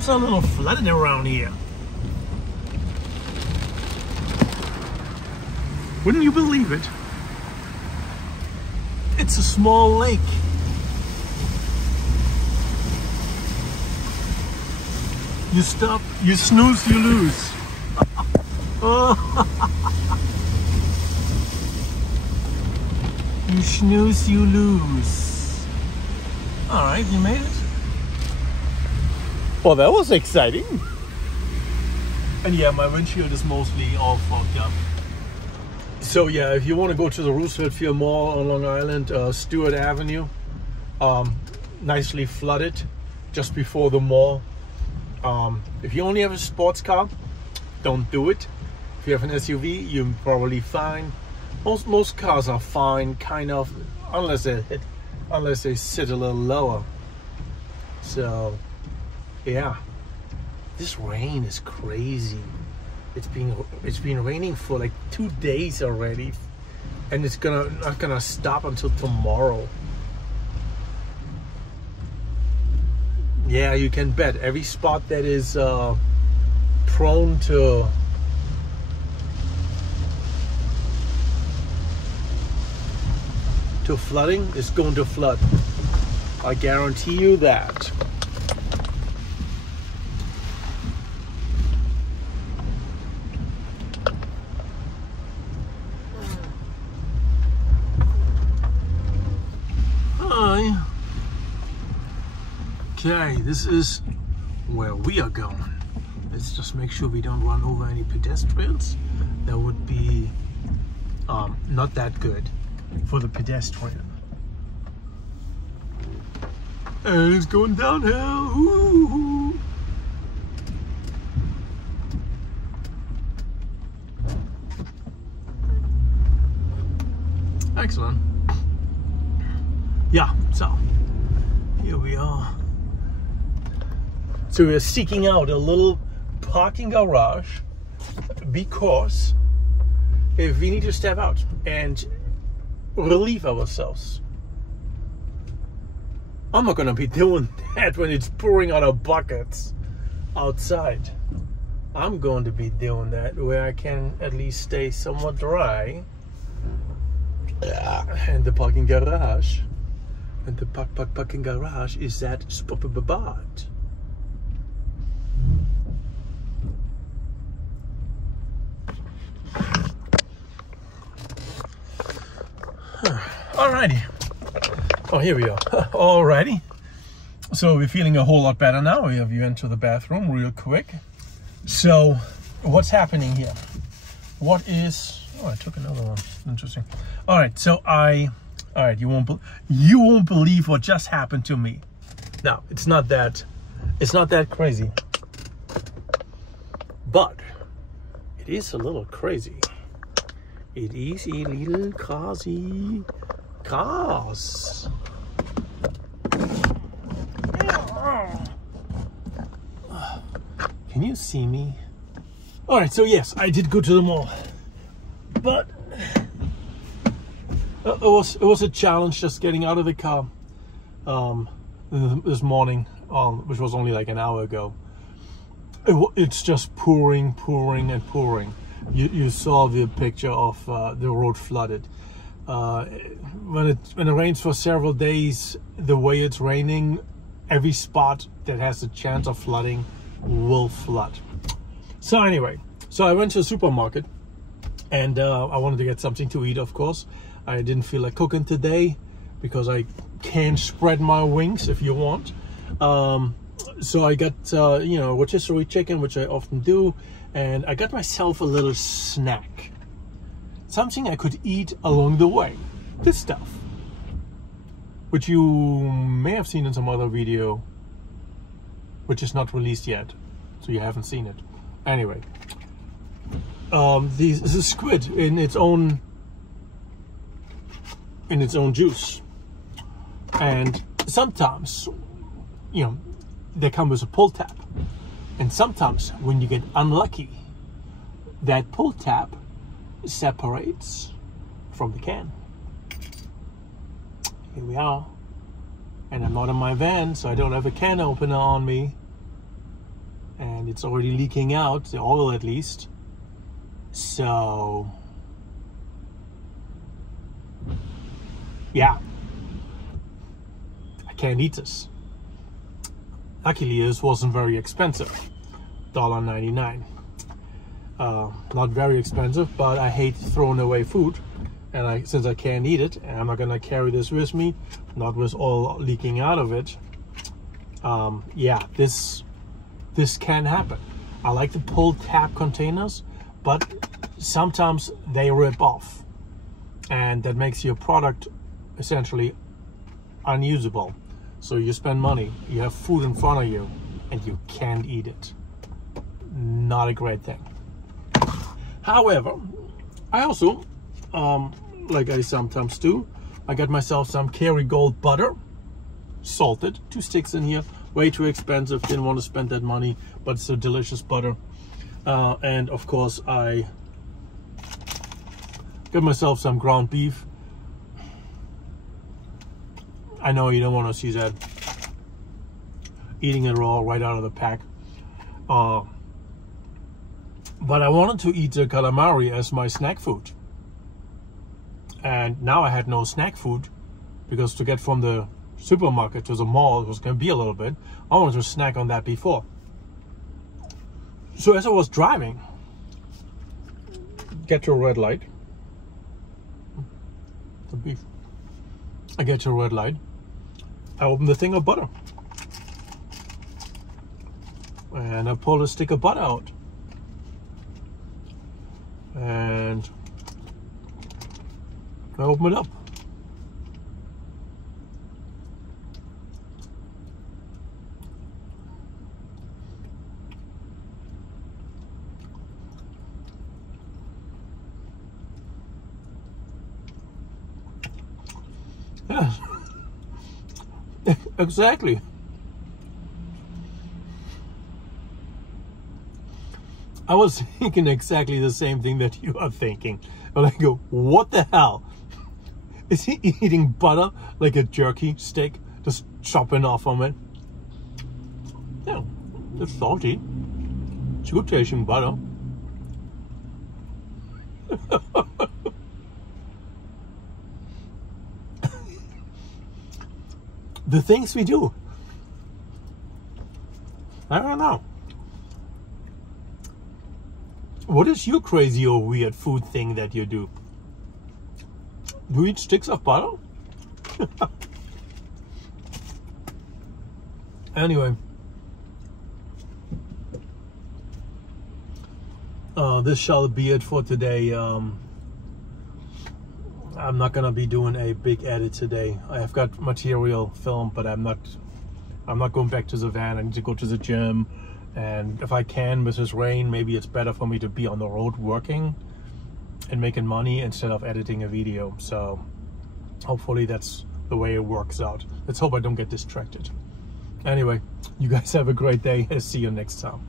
roads are a little flooded around here. Wouldn't you believe it? It's a small lake. You stop, you snooze, you lose. You snooze, you lose. All right, you made it. Well, that was exciting. And yeah, my windshield is mostly all fogged up. So yeah, if you want to go to the Roosevelt Field Mall on Long Island, Stewart Avenue, nicely flooded just before the mall. If you only have a sports car, don't do it. If you have an SUV, you're probably fine. Most cars are fine, kind of, unless they sit a little lower. So yeah, this rain is crazy. It's been raining for like 2 days already, and it's not gonna stop until tomorrow. Yeah, you can bet every spot that is prone to flooding is going to flood. I guarantee you that. Hi. Okay, this is where we are going. Let's just make sure we don't run over any pedestrians. That would be not that good for the pedestrian. And it's going downhill. Ooh. Excellent. Yeah, so here we are. So we're seeking out a little parking garage because if we need to step out and relieve ourselves. I'm not gonna be doing that when it's pouring out of buckets outside. I'm going to be doing that where I can at least stay somewhat dry. And the parking garage. And the parking garage is that spot. Alrighty. Oh, here we are. Alrighty. So we're feeling a whole lot better now. We have you into the bathroom real quick. So what's happening here? What is... Oh, I took another one. Interesting. Alright, so Alright, you won't believe what just happened to me. Now, it's not that crazy. But it is a little crazy. It is a little crazy. Cars. Can you see me? Alright, so yes, I did go to the mall. But it was a challenge just getting out of the car this morning, which was only like an hour ago. It's just pouring and pouring. You saw the picture of the road flooded. When it rains for several days, the way it's raining, every spot that has a chance of flooding will flood. So anyway, so I went to a supermarket and I wanted to get something to eat, of course. I didn't feel like cooking today because I can spread my wings if you want. So I got, you know, rotisserie chicken, which I often do. And I got myself a little snack. Something I could eat along the way. This stuff. Which you may have seen in some other video. Which is not released yet. So you haven't seen it. Anyway. This is squid in its own juice. And sometimes, you know, they come with a pull tab. And sometimes when you get unlucky, that pull tab separates from the can. Here we are. And I'm not in my van, so I don't have a can opener on me. it's already leaking out, the oil at least. So yeah, I can't eat this. Luckily, this wasn't very expensive, $1.99. Not very expensive, but I hate throwing away food, and since I can't eat it, and I'm not gonna carry this with me, not with oil leaking out of it. Yeah, this can happen. I like the pull tab containers, but sometimes they rip off, and that makes your product essentially unusable. So you spend money, you have food in front of you, and you can't eat it. Not a great thing. However, I also, like I sometimes do, I got myself some Kerrygold butter, salted, 2 sticks in here, way too expensive, didn't want to spend that money, but it's a delicious butter. And of course, I got myself some ground beef. I know you don't want to see that, eating it raw right out of the pack. But I wanted to eat the calamari as my snack food. And now I had no snack food, because to get from the supermarket to the mall, it was going to be a little bit. I wanted to snack on that before. So as I was driving, get to a red light. The beef. I get to a red light. I open the thing of butter. And I pull a stick of butter out. And I open it up. Yes. Exactly. I was thinking exactly the same thing that you are thinking. And I go, what the hell? Is he eating butter like a jerky steak? Just chopping off from it? Yeah, it's salty. It's good tasting butter. The things we do. I don't know. What is your crazy or weird food thing that you do? Do you eat sticks of butter? Anyway. This shall be it for today. I'm not gonna be doing a big edit today. I have got material filmed, but I'm not going back to the van. I need to go to the gym, and if I can with this rain, maybe it's better for me to be on the road working and making money instead of editing a video. So hopefully that's the way it works out. Let's hope I don't get distracted. Anyway, you guys have a great day. I'll see you next time.